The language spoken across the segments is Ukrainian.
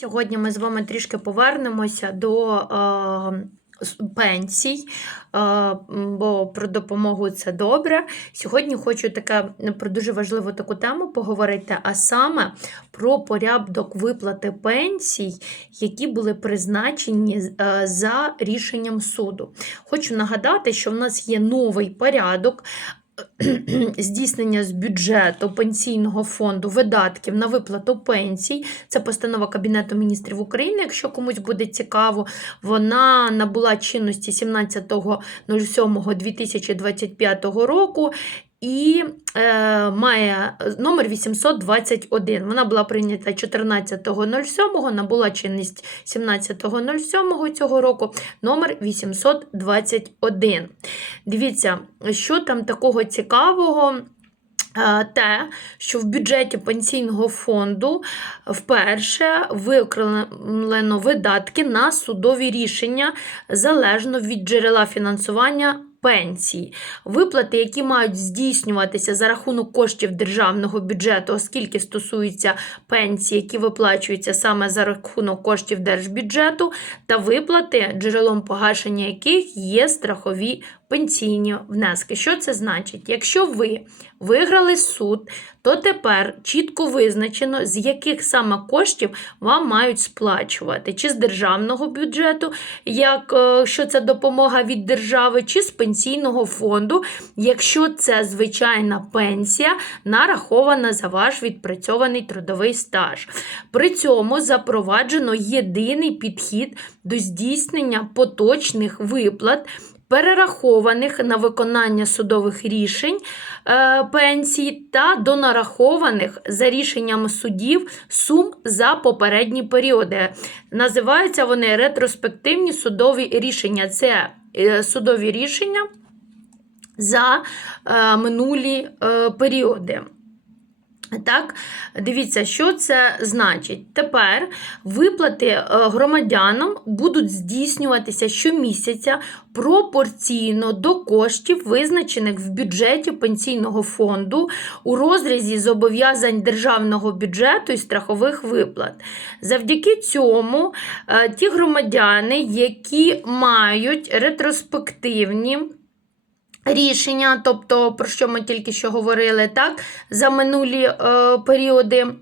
Сьогодні ми з вами трішки повернемося до е, пенсій, е, бо про допомогу це добре. Сьогодні хочу таке про дуже важливу таку тему поговорити, а саме про порядок виплати пенсій, які були призначені е, за рішенням суду. Хочу нагадати, що в нас є новий порядок здійснення з бюджету пенсійного фонду видатків на виплату пенсій. Це постанова Кабінету міністрів України. Якщо комусь буде цікаво, вона набула чинності 17.07.2025 року. І е, має номер 821. Вона була прийнята 14.07, набула чинність 17.07 цього року, номер 821. Дивіться, що там такого цікавого. Е, Те, що в бюджеті пенсійного фонду вперше викривлено видатки на судові рішення залежно від джерела фінансування пенсій. Виплати, які мають здійснюватися за рахунок коштів державного бюджету, оскільки стосуються пенсій, які виплачуються саме за рахунок коштів держбюджету, та виплати, джерелом погашення яких є страхові пенсійні внески. Що це значить? Якщо ви виграли суд, то тепер чітко визначено, з яких саме коштів вам мають сплачувати, чи з державного бюджету, як е, це допомога від держави, чи з пенсійного фонду, якщо це звичайна пенсія, нарахована за ваш відпрацьований трудовий стаж. При цьому запроваджено єдиний підхід до здійснення поточних виплат перерахованих на виконання судових рішень е, пенсій та до нарахованих за рішенням судів сум за попередні періоди. Називаються вони ретроспективні судові рішення. Це е, судові рішення за е, минулі е, періоди. Так, дивіться, що це значить. Тепер виплати е, громадянам будуть здійснюватися щомісяця пропорційно до коштів, визначених в бюджеті пенсійного фонду у розрізі зобов'язань державного бюджету і страхових виплат. Завдяки цьому е, ті громадяни, які мають ретроспективні рішення, тобто про що ми тільки що говорили, так, за минулі е, періоди, е,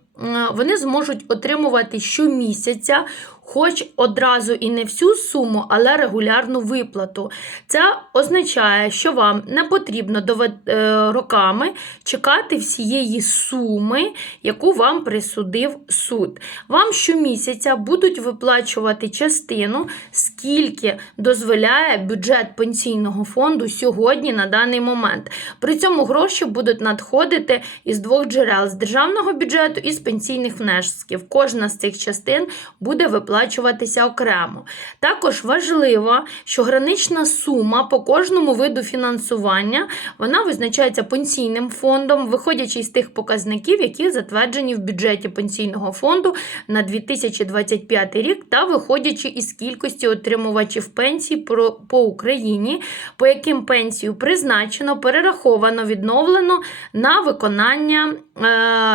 вони зможуть отримувати щомісяця, хоч одразу і не всю суму, але регулярну виплату. Це означає, що вам не потрібно е, роками чекати всієї суми, яку вам присудив суд. Вам щомісяця будуть виплачувати частину, скільки дозволяє бюджет пенсійного фонду сьогодні на даний момент. При цьому гроші будуть надходити із двох джерел: з державного бюджету і з пенсійних внесків. Кожна з цих частин буде виплачуватися окремо. Також важливо, що гранична сума по кожному виду фінансування вона визначається пенсійним фондом, виходячи з тих показників, які затверджені в бюджеті пенсійного фонду на 2025 рік, та виходячи із кількості отримувачів пенсій по Україні, по яким пенсію призначено, перераховано, відновлено на виконання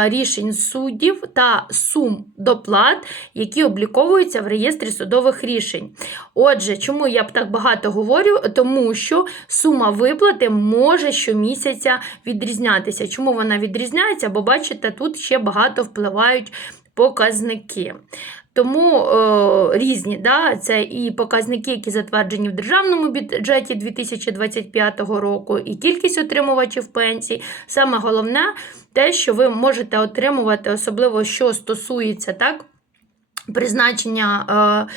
рішень суддів та сум доплат, які обліковуються в реєстрі судових рішень. Отже, чому я б так багато говорю? Тому що сума виплати може щомісяця відрізнятися. Чому вона відрізняється? Бо бачите, тут ще багато впливають показники. Тому е, різні, да, це і показники, які затверджені в державному бюджеті 2025 року, і кількість отримувачів пенсій. Саме головне те, що ви можете отримувати, особливо що стосується так. Призначення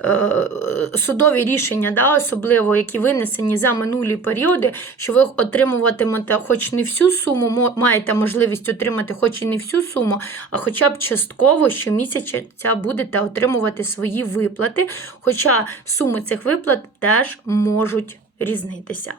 е, е, судові рішення, да, особливо, які винесені за минулі періоди, що ви отримуватимете хоч не всю суму, маєте можливість отримати хоч і не всю суму, а хоча б частково щомісяця будете отримувати свої виплати. Хоча суми цих виплат теж можуть різнитися.